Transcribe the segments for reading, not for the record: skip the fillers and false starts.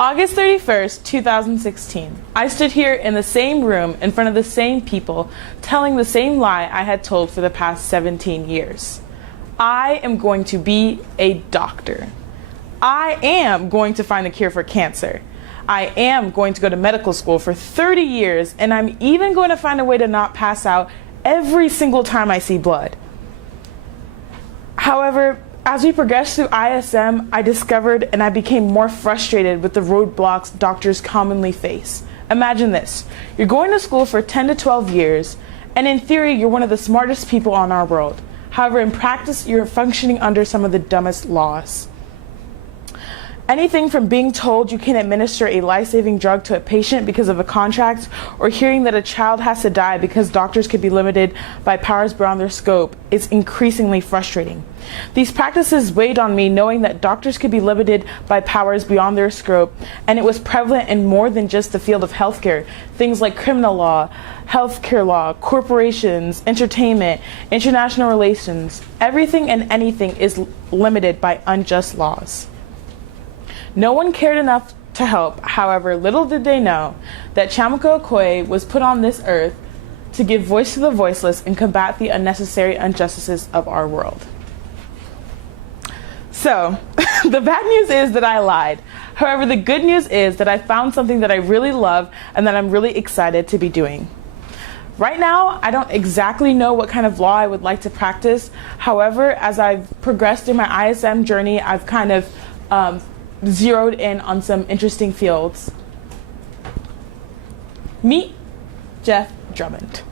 August 31st, 2016. I stood here in the same room in front of the same people, telling the same lie I had told for the past 17 years. I am going to be a doctor. I am going to find a cure for cancer. I am going to go to medical school for 30 years, and I'm even going to find a way to not pass out every single time I see blood. However, as we progressed through ISM, I discovered and I became more frustrated with the roadblocks doctors commonly face. Imagine this. You're going to school for 10 to 12 years, and in theory, you're one of the smartest people on our world. However, in practice, you're functioning under some of the dumbest laws. Anything from being told you can administer a life-saving drug to a patient because of a contract, or hearing that a child has to die because doctors could be limited by powers beyond their scope is increasingly frustrating. These practices weighed on me, knowing that doctors could be limited by powers beyond their scope, and it was prevalent in more than just the field of healthcare. Things like criminal law, healthcare law, corporations, entertainment, international relations, everything and anything is limited by unjust laws. No one cared enough to help. However, little did they know that Chiamaka Okoye was put on this earth to give voice to the voiceless and combat the unnecessary injustices of our world. So, the bad news is that I lied. However, the good news is that I found something that I really love and that I'm really excited to be doing. Right now, I don't exactly know what kind of law I would like to practice. However, as I've progressed in my ISM journey, I've kind of zeroed in on some interesting fields. Meet Jeff Drummond.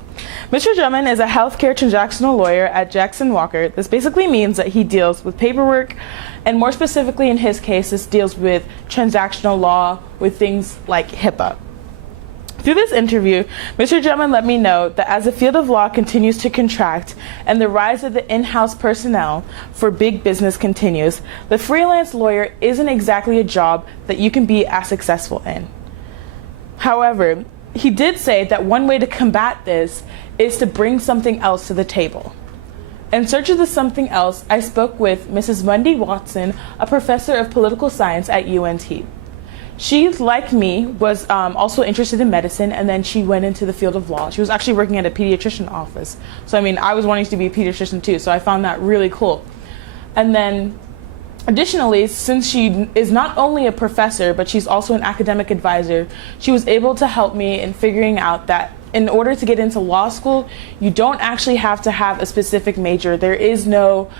Mr. Drummond is a healthcare transactional lawyer at Jackson Walker. This basically means that he deals with paperwork, and more specifically in his case, this deals with transactional law with things like HIPAA. Through this interview, Mr. Drummond let me know that as the field of law continues to contract and the rise of the in-house personnel for big business continues, the freelance lawyer isn't exactly a job that you can be as successful in. However, he did say that one way to combat this is to bring something else to the table. In search of the something else, I spoke with Mrs. Wendy Watson, a professor of political science at UNT. She, like me, was also interested in medicine, and then she went into the field of law. She was actually working at a pediatrician office. So, I was wanting to be a pediatrician too, so I found that really cool. And then, additionally, since she is not only a professor, but she's also an academic advisor, she was able to help me in figuring out that in order to get into law school, you don't actually have to have a specific major. There is no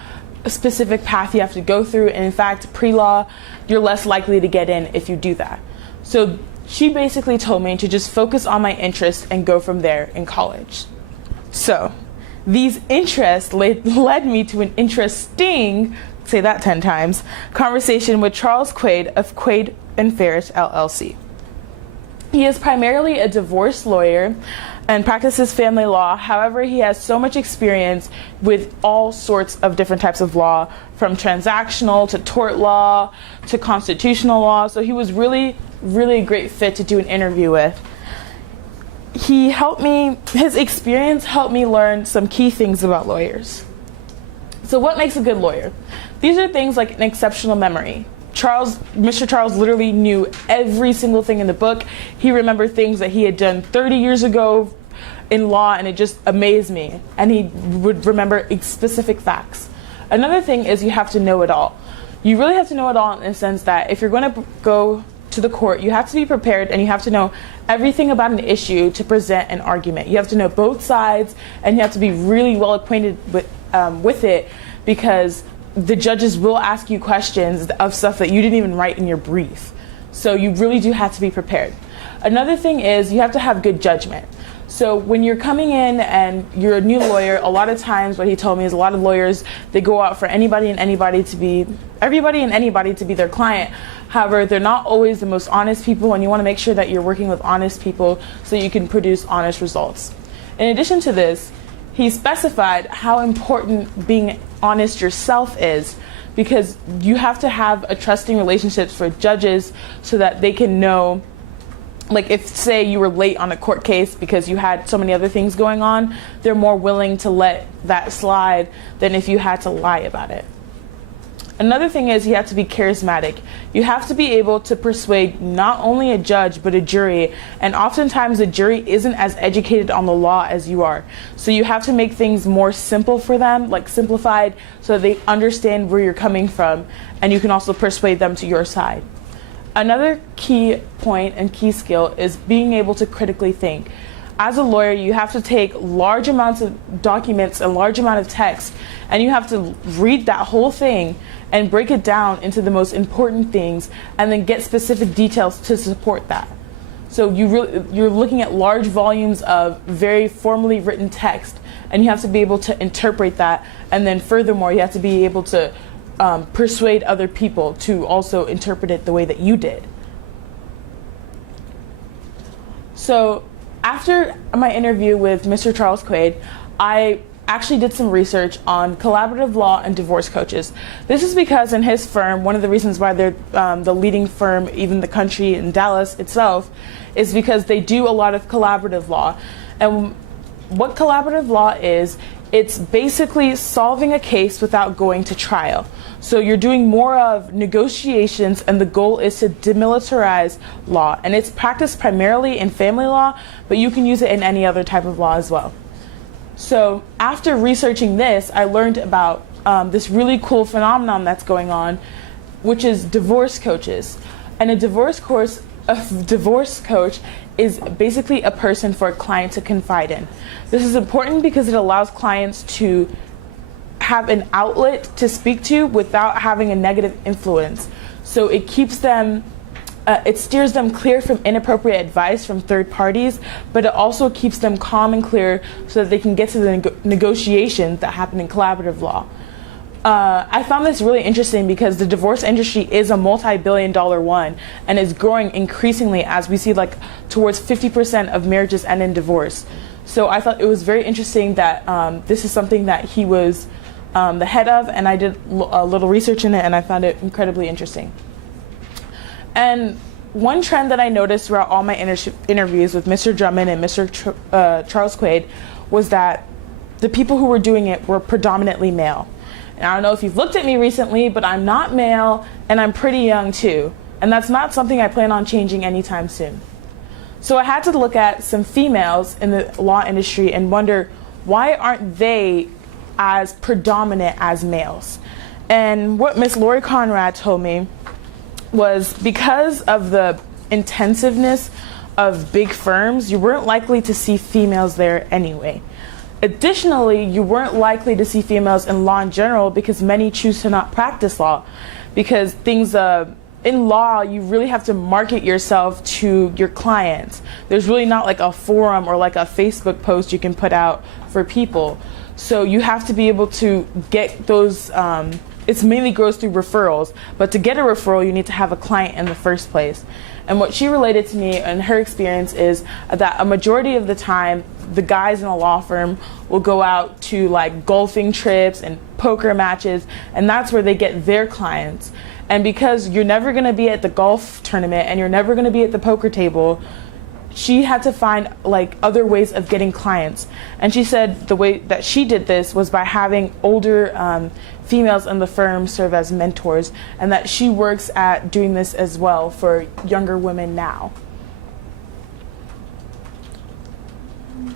specific path you have to go through, and in fact, pre-law, you're less likely to get in if you do that. So she basically told me to just focus on my interests and go from there in college. So these interests led me to an interesting, say that 10 times, conversation with Charles Quaid of Quaid and Ferris LLC. He is primarily a divorce lawyer and practices family law. However, he has so much experience with all sorts of different types of law, from transactional to tort law to constitutional law. So he was really a great fit to do an interview with. His experience helped me learn some key things about lawyers. So what makes a good lawyer? These are things like an exceptional memory. Mr. Charles literally knew every single thing in the book. He remembered things that he had done 30 years ago in law, and it just amazed me. And he would remember specific facts. Another thing is you have to know it all. You really have to know it all in the sense that if you're going to go to the court, you have to be prepared and you have to know everything about an issue to present an argument. You have to know both sides, and you have to be really well acquainted with it, because the judges will ask you questions of stuff that you didn't even write in your brief. So you really do have to be prepared. Another thing is you have to have good judgment. So when you're coming in and you're a new lawyer, a lot of times what he told me is a lot of lawyers, they go out for everybody and anybody to be their client. However, they're not always the most honest people, and you want to make sure that you're working with honest people so you can produce honest results. In addition to this, he specified how important being honest yourself is, because you have to have a trusting relationships for judges so that they can know, like if say you were late on a court case because you had so many other things going on, they're more willing to let that slide than if you had to lie about it. Another thing is you have to be charismatic. You have to be able to persuade not only a judge but a jury, and oftentimes the jury isn't as educated on the law as you are. So you have to make things more simple for them, like simplified, so that they understand where you're coming from, and you can also persuade them to your side. Another key point and key skill is being able to critically think. As a lawyer, you have to take large amounts of documents, a large amount of text, and you have to read that whole thing and break it down into the most important things, and then get specific details to support that. So you're looking at large volumes of very formally written text, and you have to be able to interpret that, and then furthermore, you have to be able to persuade other people to also interpret it the way that you did. So after my interview with Mr. Charles Quaid, I actually did some research on collaborative law and divorce coaches. This is because in his firm, one of the reasons why they're the leading firm, even the country in Dallas itself, is because they do a lot of collaborative law. And what collaborative law is, it's basically solving a case without going to trial. So you're doing more of negotiations, and the goal is to demilitarize law. And it's practiced primarily in family law, but you can use it in any other type of law as well. So after researching this, I learned about this really cool phenomenon that's going on, which is divorce coaches. And a divorce coach is basically a person for a client to confide in. This is important because it allows clients to have an outlet to speak to without having a negative influence. So it keeps them, it steers them clear from inappropriate advice from third parties, but it also keeps them calm and clear so that they can get to the negotiations that happen in collaborative law. I found this really interesting because the divorce industry is a multi-billion-dollar one, and is growing increasingly as we see like towards 50% of marriages end in divorce. So I thought it was very interesting that this is something that he was the head of, and I did a little research in it, and I found it incredibly interesting. And one trend that I noticed throughout all my interviews with Mr. Drummond and Mr. Charles Quaid was that the people who were doing it were predominantly male. And I don't know if you've looked at me recently, but I'm not male, and I'm pretty young too. And that's not something I plan on changing anytime soon. So I had to look at some females in the law industry and wonder, why aren't they as predominant as males? And what Miss Lori Conrad told me was because of the intensiveness of big firms, you weren't likely to see females there anyway. Additionally, you weren't likely to see females in law in general because many choose to not practice law, because things in law, you really have to market yourself to your clients. There's really not like a forum or like a Facebook post you can put out for people. So you have to be able to get those, it mainly goes through referrals, but to get a referral, you need to have a client in the first place. And what she related to me and her experience is that a majority of the time, the guys in a law firm will go out to like golfing trips and poker matches, and that's where they get their clients. And because you're never going to be at the golf tournament and you're never going to be at the poker table, she had to find like other ways of getting clients. And she said the way that she did this was by having older females in the firm serve as mentors, and that she works at doing this as well for younger women now.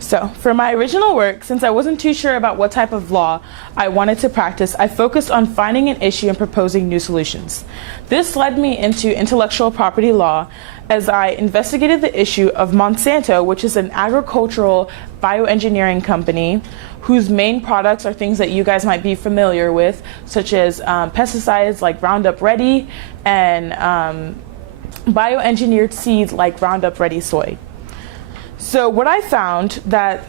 So for my original work, since I wasn't too sure about what type of law I wanted to practice, I focused on finding an issue and proposing new solutions. This led me into intellectual property law as I investigated the issue of Monsanto, which is an agricultural bioengineering company whose main products are things that you guys might be familiar with, such as pesticides like Roundup Ready and bioengineered seeds like Roundup Ready soy. So what I found that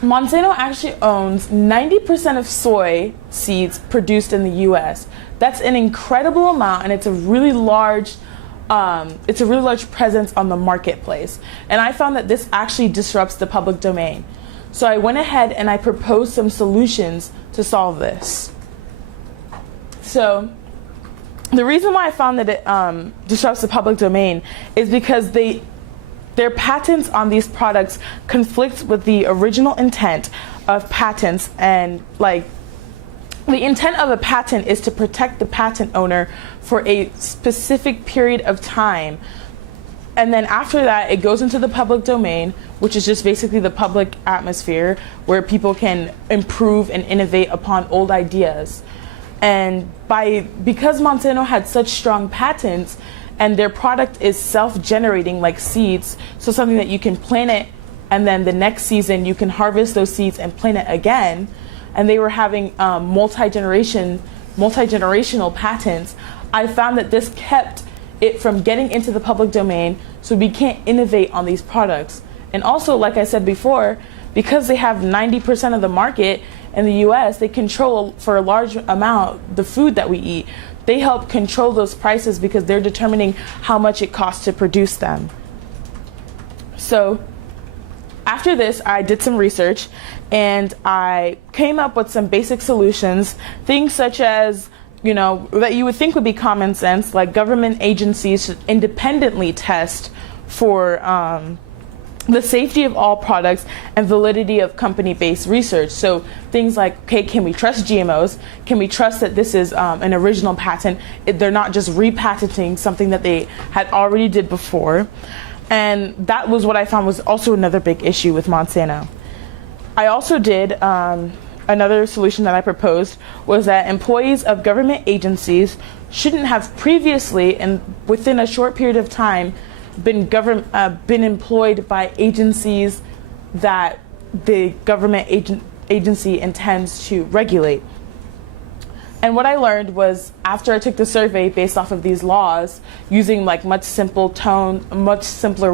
Monsanto actually owns 90% of soy seeds produced in the US. That's an incredible amount, and it's a really large presence on the marketplace. And I found that this actually disrupts the public domain. So I went ahead and I proposed some solutions to solve this. So the reason why I found that it disrupts the public domain is because their patents on these products conflict with the original intent of patents, and like The intent of a patent is to protect the patent owner for a specific period of time. And then after that, it goes into the public domain, which is just basically the public atmosphere where people can improve and innovate upon old ideas. And because Monsanto had such strong patents and their product is self-generating like seeds, so something that you can plant it and then the next season you can harvest those seeds and plant it again, and they were having multi-generational patents, I found that this kept it from getting into the public domain, so we can't innovate on these products. And also, like I said before, because they have 90% of the market in the US, they control for a large amount the food that we eat. They help control those prices because they're determining how much it costs to produce them. So after this, I did some research and I came up with some basic solutions, things such as, that you would think would be common sense, like government agencies should independently test for the safety of all products and validity of company-based research. So things like, okay, can we trust GMOs? Can we trust that this is an original patent? They're not just repatenting something that they had already did before. And that was what I found was also another big issue with Monsanto. I also did another solution that I proposed was that employees of government agencies shouldn't have previously and within a short period of time been employed by agencies that the government agency intends to regulate. And what I learned was, after I took the survey based off of these laws, using like much simpler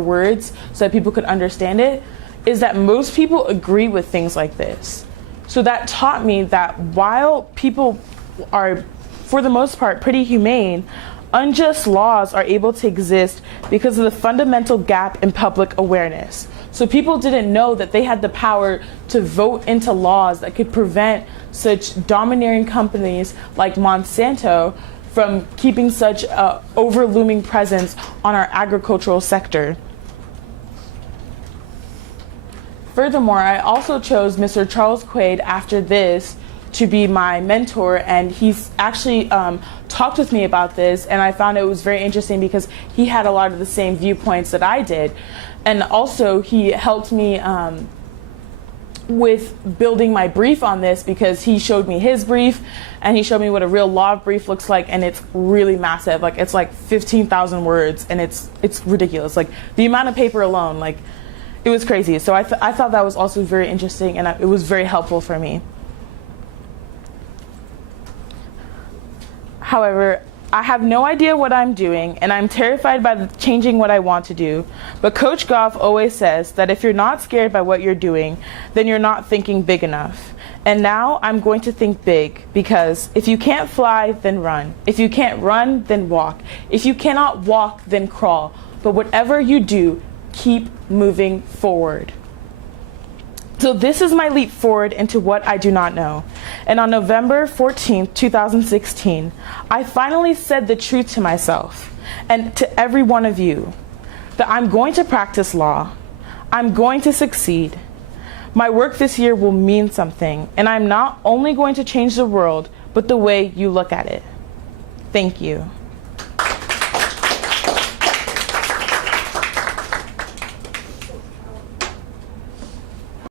words so that people could understand it, is that most people agree with things like this. So that taught me that while people are, for the most part, pretty humane, unjust laws are able to exist because of the fundamental gap in public awareness. So people didn't know that they had the power to vote into laws that could prevent such domineering companies like Monsanto from keeping such an overlooming presence on our agricultural sector. Furthermore, I also chose Mr. Charles Quaid after this to be my mentor, and he's actually talked with me about this, and I found it was very interesting because he had a lot of the same viewpoints that I did. And also he helped me with building my brief on this, because he showed me his brief and he showed me what a real law brief looks like, and it's really massive. Like, it's like 15,000 words, and it's ridiculous. Like, the amount of paper alone, like, it was crazy. So I thought that was also very interesting, and it was very helpful for me. However, I have no idea what I'm doing, and I'm terrified by changing what I want to do. But Coach Goff always says that if you're not scared by what you're doing, then you're not thinking big enough. And now I'm going to think big, because if you can't fly, then run. If you can't run, then walk. If you cannot walk, then crawl. But whatever you do, keep moving forward. So this is my leap forward into what I do not know. And on November 14th, 2016, I finally said the truth to myself and to every one of you, that I'm going to practice law. I'm going to succeed. My work this year will mean something, and I'm not only going to change the world, but the way you look at it. Thank you.